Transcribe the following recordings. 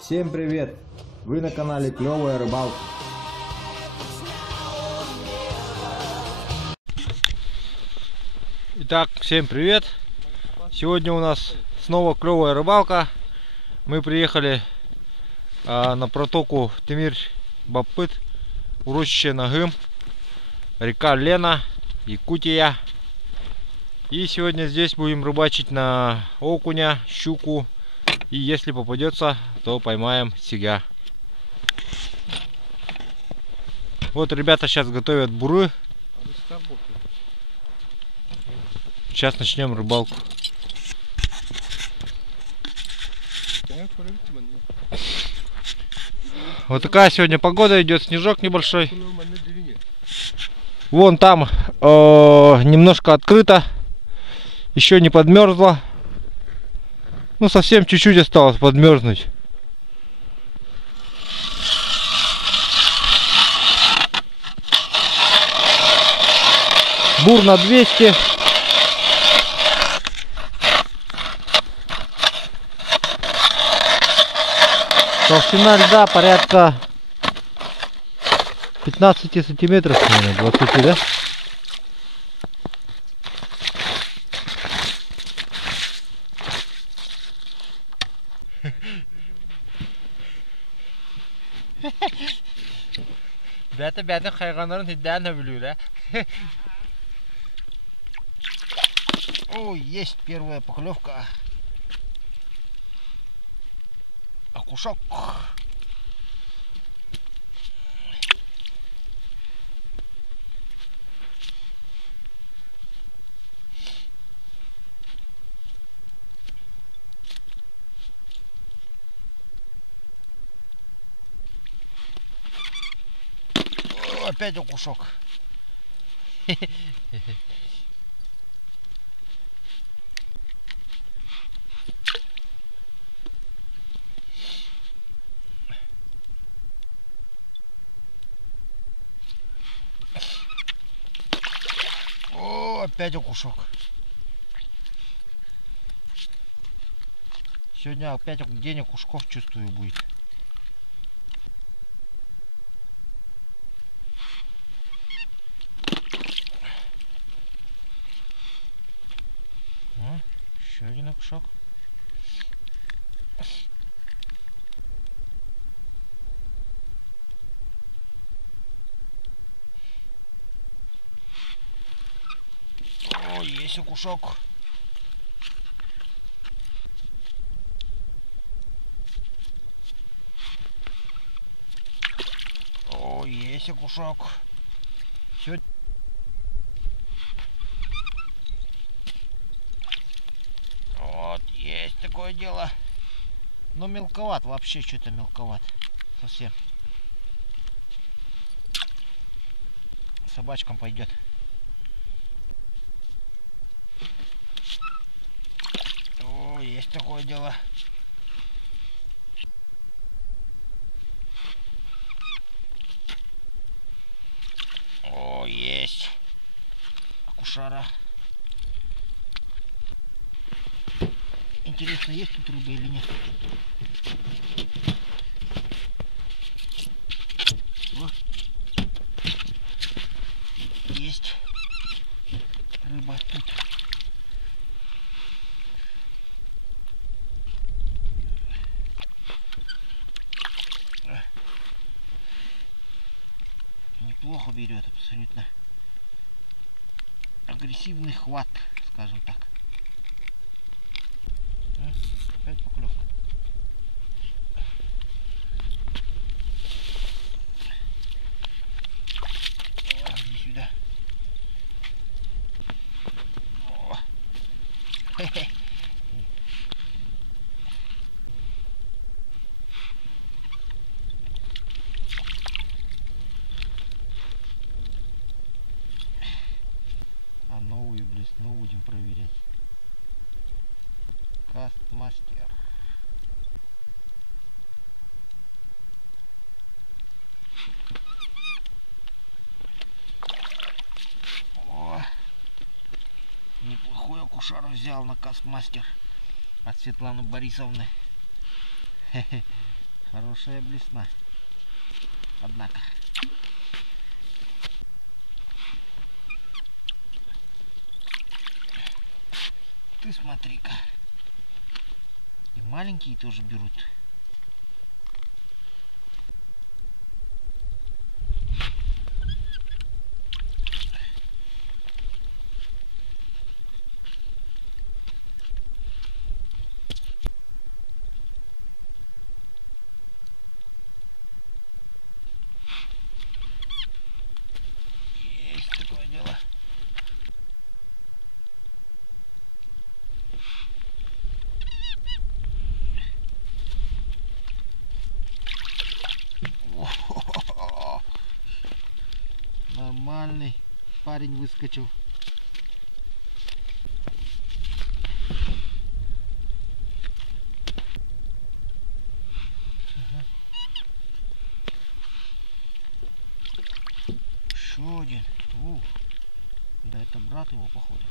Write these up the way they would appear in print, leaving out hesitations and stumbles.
Всем привет! Вы на канале Клевая Рыбалка. Итак, всем привет! Сегодня у нас снова клевая рыбалка. Мы приехали на протоку Темир-Бабпыт, урочище Нагым, река Лена, Якутия. И сегодня здесь будем рыбачить на окуня, щуку. И если попадется, то поймаем сига. Вот ребята сейчас готовят буры. Сейчас начнем рыбалку. Вот такая сегодня погода, идет снежок небольшой. Вон там немножко открыто, еще не подмерзло. Ну совсем чуть-чуть осталось подмерзнуть. Бур на 200. Толщина льда порядка 15 сантиметров, наверное, 20, да? Бәті хайғандарын дәні білу, да? О, есть первая поклевка. Окушок. О, опять окушок. О, опять окушок. Сегодня опять день окушков, чувствую, будет. Еще один окушок. О, есть окушок. О, есть окушок. Все. Вот, есть такое дело. Но мелковат, вообще что-то мелковат. Совсем. Собачкам пойдет. О, есть такое дело. О, есть. Акушара. Интересно, есть тут рыба или нет? О. Есть рыба тут. Неплохо берет, абсолютно. Агрессивный хват, скажем так. Опять поклевка. О, иди сюда. О. Хе-хе. А новую блесну будем проверять. Кастмастер. О, неплохой окушар взял на Кастмастер от Светланы Борисовны. Хорошая блесна. Однако. Ты смотри-ка. И маленькие тоже берут. Есть такое дело. О-хо-хо-хо. Нормальный парень выскочил. Еще один. Да это брат его, походу.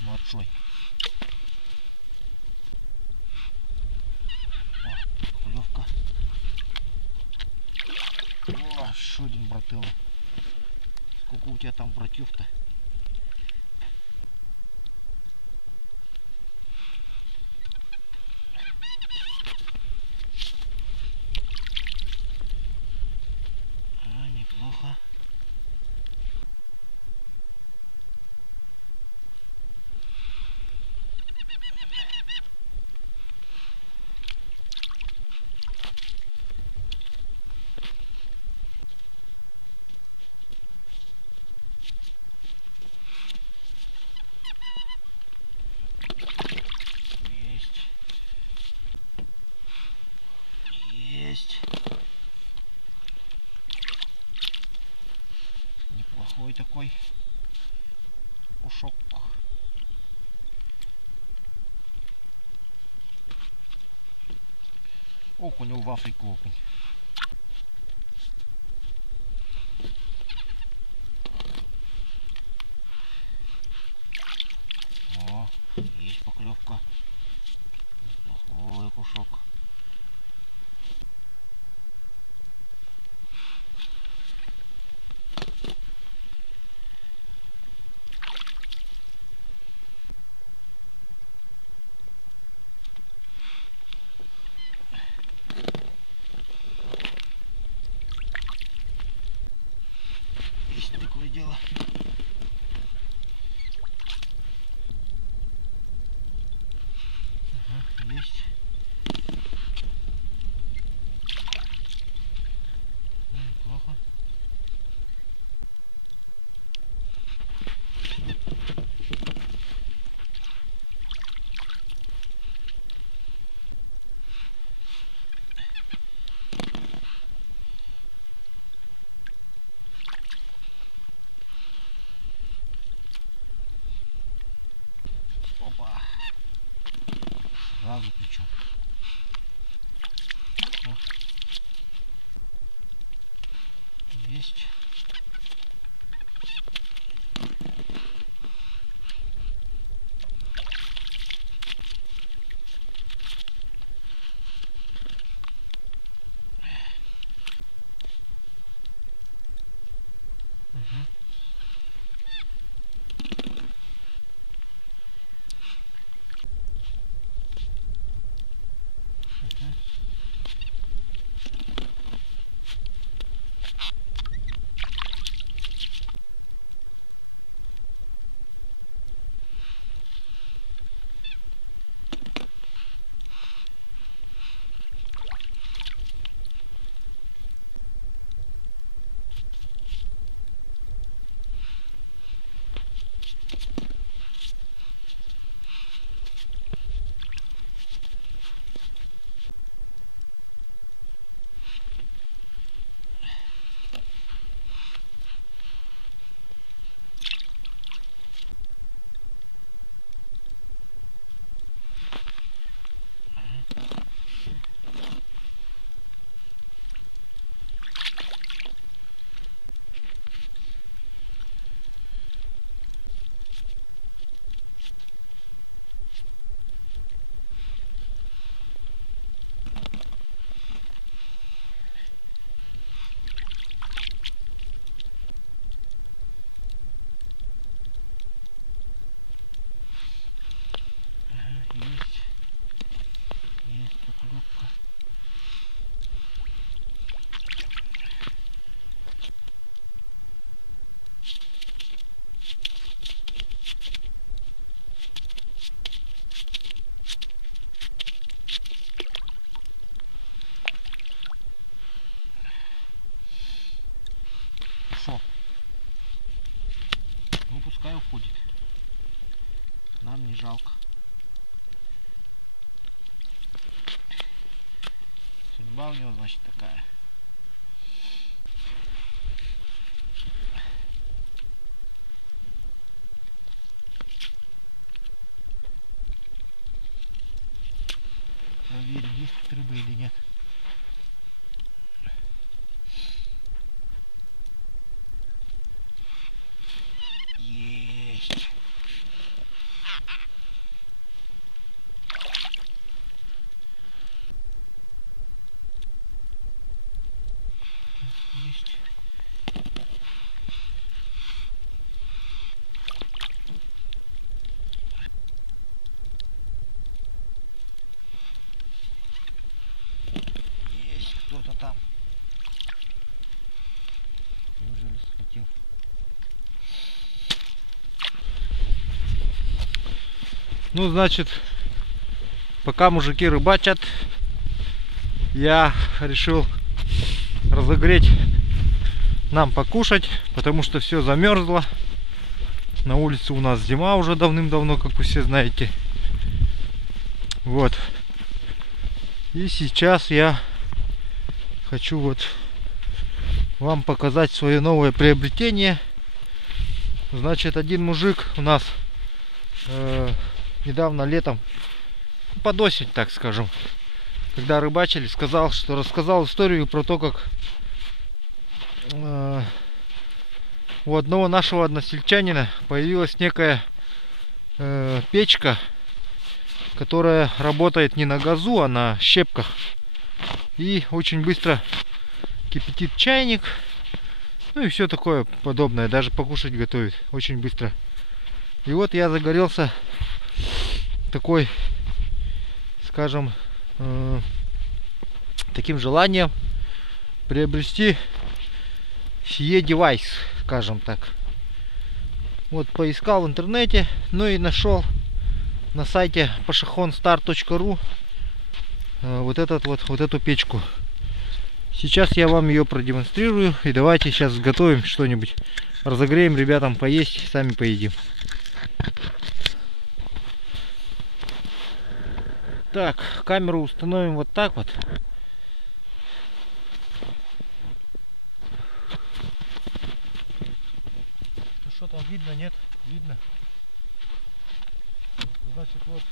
Младшой. О, клевка. О, еще один брателло. Сколько у тебя там братьев-то? А, неплохо. Есть. Есть. Неплохой такой ушок. Окунь в Африку, окунь. О, есть поклевка. Ой, кушок. Есть такое дело. Ага, есть. Ну, неплохо. Опа. Сразу причем. О. Есть. Угу. не жалко. Судьба у него, значит, такая. Проверим, есть тут рыба или нет. Есть. Есть. Есть кто-то там. Неужели схватил? Ну, значит, пока мужики рыбачат, я решил разогреть нам покушать, потому что все замерзло. На улице у нас зима уже давным-давно, как вы все знаете. Вот. И сейчас я хочу вот вам показать свое новое приобретение. Значит, один мужик у нас недавно летом, под осень, так скажем, когда рыбачили, рассказал историю про то, как у одного нашего односельчанина появилась некая печка, которая работает не на газу, а на щепках. И очень быстро кипятит чайник. Ну и все такое подобное. Даже покушать готовит очень быстро. И вот я загорелся такой, скажем, таким желанием приобрести сие девайс, скажем так. Вот поискал в интернете, ну и нашел на сайте pashahonstar.ru вот эту печку. Сейчас я вам ее продемонстрирую, и давайте сейчас сготовим что-нибудь, разогреем ребятам поесть, сами поедим. Так, камеру установим вот так вот. Ну что там видно, нет? Видно. Значит, вот.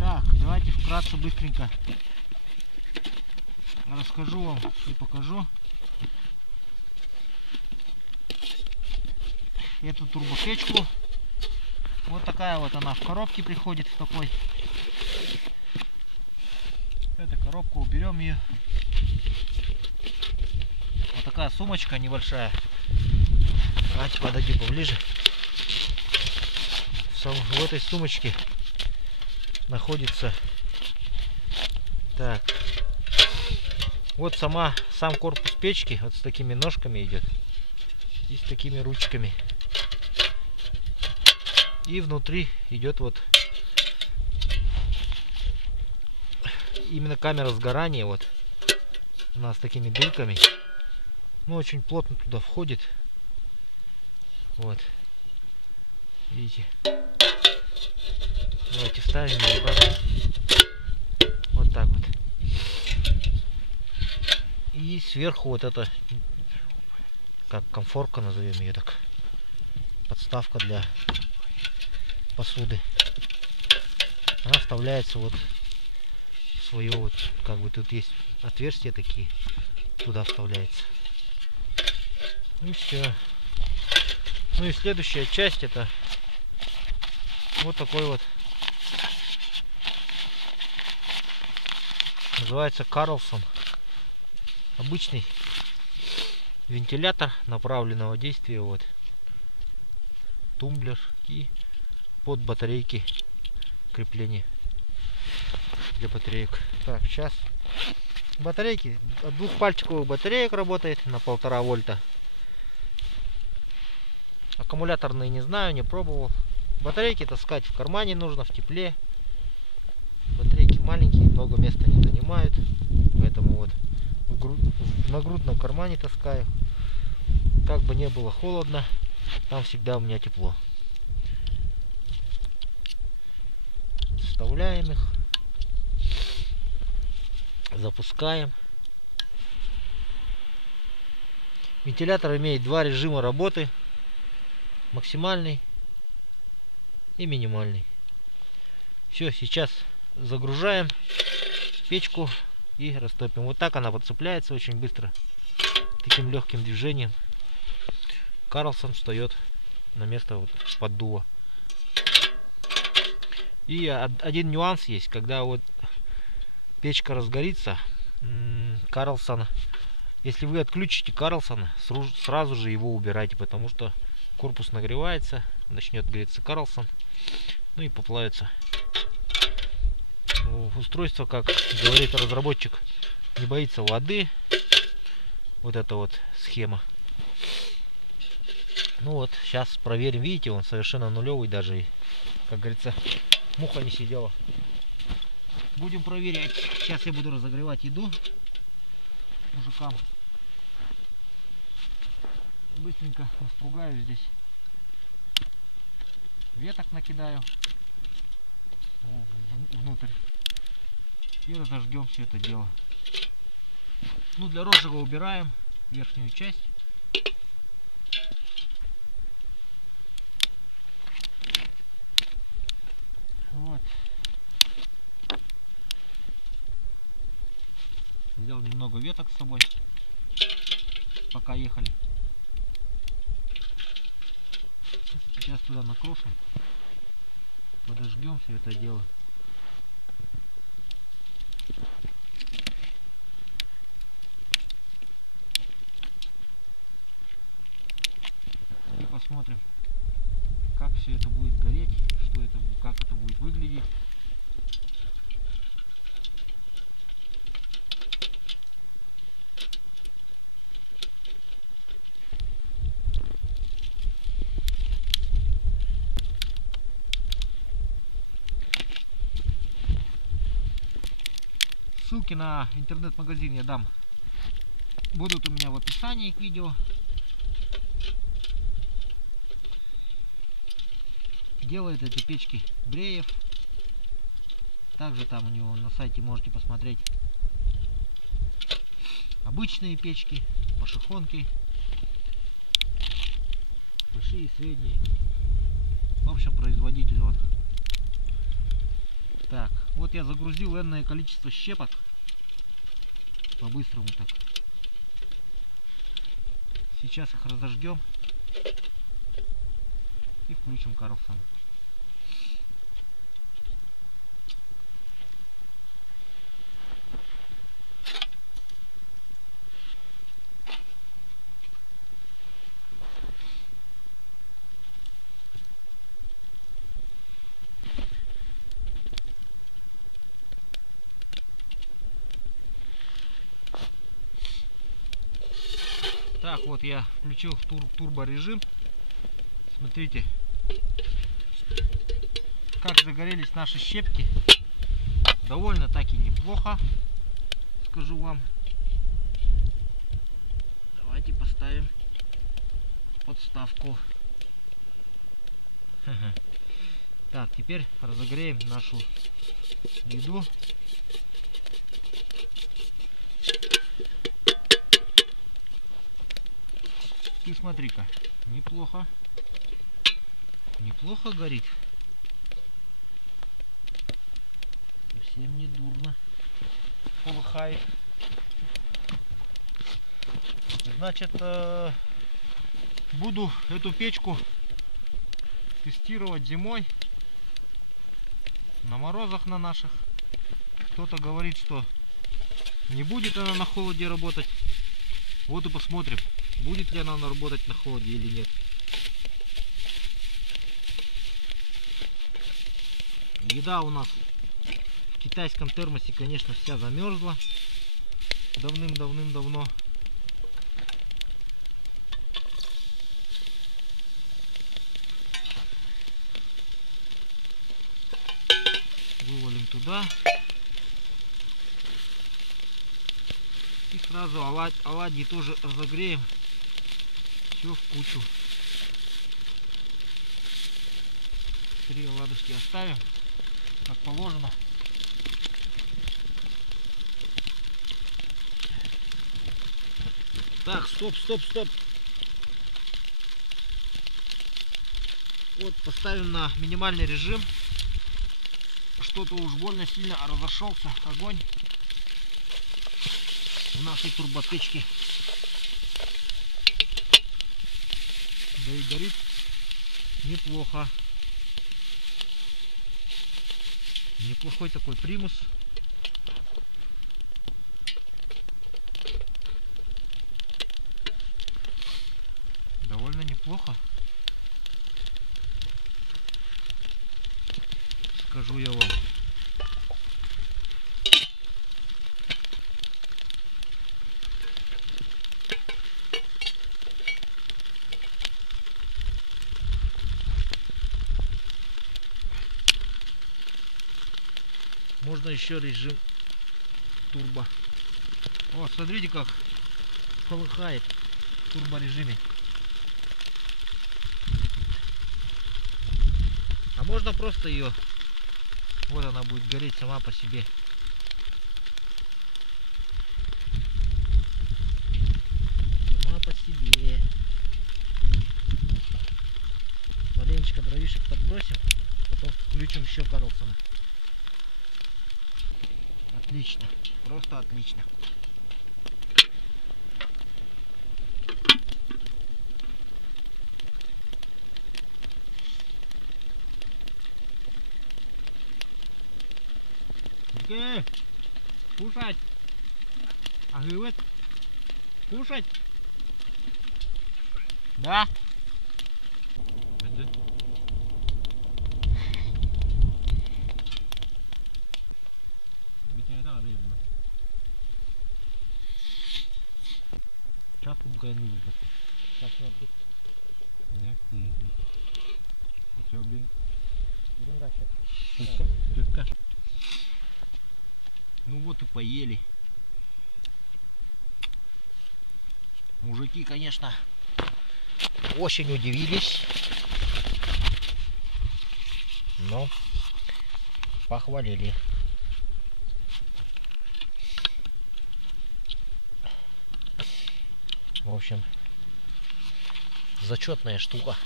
Так, давайте вкратце быстренько расскажу вам и покажу эту турбопечку. Вот такая вот она в коробке приходит, в такой. Эту коробку уберем ее. Вот такая сумочка небольшая. Давайте подойди поближе. В этой сумочке находится так. Вот сам корпус печки вот с такими ножками идет и с такими ручками. И внутри идет вот именно камера сгорания, вот она с такими дырками. Ну, очень плотно туда входит. Вот. Видите? Давайте вставим ее. Вот так вот. И сверху вот это, как комфорка, назовем ее так, подставка для посуды. Она вставляется вот в свое вот, как бы тут есть отверстия такие, туда вставляется. И все. Ну и следующая часть, это вот такой вот, называется Карлсон. Обычный вентилятор направленного действия, вот тумблер и под батарейки крепление для батареек. Так, сейчас батарейки от 2 пальчиковых батареек работает на 1,5 вольта. Аккумуляторные не знаю, не пробовал. Батарейки таскать в кармане нужно, в тепле. Батарейки маленькие, много места не занимают, поэтому вот в нагрудном кармане таскаю. Как бы не было холодно, там всегда у меня тепло. Вставляем их, запускаем. Вентилятор имеет два режима работы: максимальный и минимальный. Все, сейчас загружаем печку и растопим. Вот так она подцепляется очень быстро, таким легким движением. Карлсон встает на место вот поддува. И один нюанс есть: когда вот печка разгорится, Карлсон, если вы отключите Карлсона, сразу же его убирайте, потому что корпус нагревается, начнет греться Карлсон, ну и поплавится. Устройство, как говорит разработчик, не боится воды. Вот эта вот схема. Ну вот, сейчас проверим. Видите, он совершенно нулевый, даже, как говорится, муха не сидела. Будем проверять. Сейчас я буду разогревать еду мужикам. Быстренько распугаю здесь. Веток накидаю внутрь. И разожгем все это дело. Ну, для розжига убираем верхнюю часть. Вот. Взял немного веток с собой, пока ехали. Сейчас туда накрошим, подожгем все это дело. И посмотрим, как все это будет гореть, что это, как это будет выглядеть. Ссылки на интернет-магазин я дам. Будут у меня в описании к видео. Делает эти печки Бреев. Также там у него на сайте можете посмотреть обычные печки, пошехонки, большие, средние. В общем, производитель он. Так, вот я загрузил энное количество щепок. По-быстрому так. Сейчас их разожгем и включим Карлсон. Так, вот я включил турбо режим. Смотрите, как загорелись наши щепки. Довольно таки неплохо, скажу вам. Давайте поставим подставку. Так, теперь разогреем нашу еду. Ты смотри-ка, неплохо. Неплохо горит. Совсем не дурно. Полыхает. Значит, буду эту печку тестировать зимой. На морозах на наших. Кто-то говорит, что не будет она на холоде работать. Вот и посмотрим, будет ли она работать на холоде или нет. Еда у нас в китайском термосе, конечно, вся замерзла давным-давным-давно. Вывалим туда и Сразу оладьи тоже разогреем. Все в кучу. 3 оладушки оставим, как положено. Так, стоп. Вот, поставим на минимальный режим. Что-то уж больно сильно разошелся огонь в нашей турботечке. Да и горит неплохо. Неплохой такой примус. Довольно неплохо. Скажу я вам. Можно еще режим турбо. О, смотрите, как полыхает в турбо режиме. А можно просто ее, вот она будет гореть сама по себе. Сама по себе. Маленечко дровишек подбросим, потом включим еще Карлсона. Отлично, просто отлично. Окей, кушать. Агывать. Кушать. Да. Сейчас bukan dulu. Сейчас ngebit. Ya. Coba. Ну вот и поели. Мужики, конечно, очень удивились, но похвалили. В общем, зачетная штука.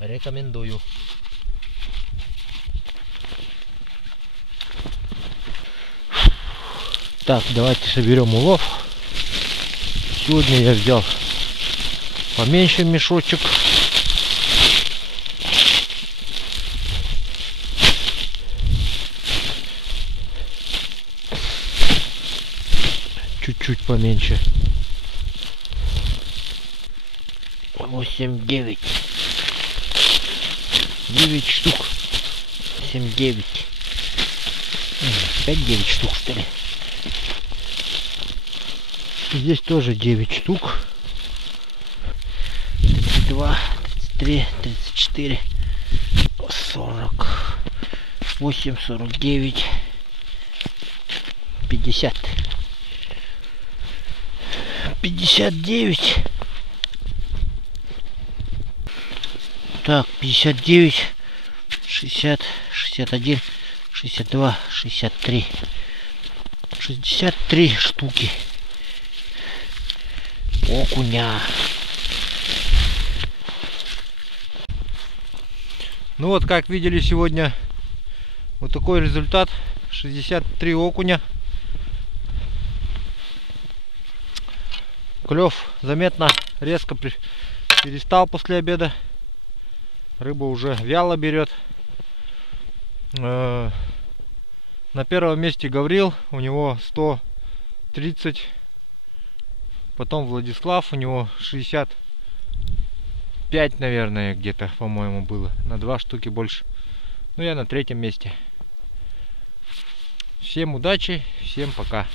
Рекомендую. Так, давайте соберем улов. Сегодня я взял поменьше мешочек. Чуть-чуть поменьше. 8-9. 9 штук. 7-9. 5-9 штук, что ли. Здесь тоже 9 штук. 32, 33, 34, 48, 49, 50. 59. Так, 59, 60, 61, 62, 63. 63 штуки окуня. Ну вот, как видели сегодня, вот такой результат. 63 окуня. Клев заметно резко перестал после обеда. Рыба уже вяло берет. На первом месте Гаврил, у него 130. Потом Владислав, у него 65, наверное, где-то, по-моему, было. На 2 штуки больше. Ну, я на 3-м месте. Всем удачи, всем пока.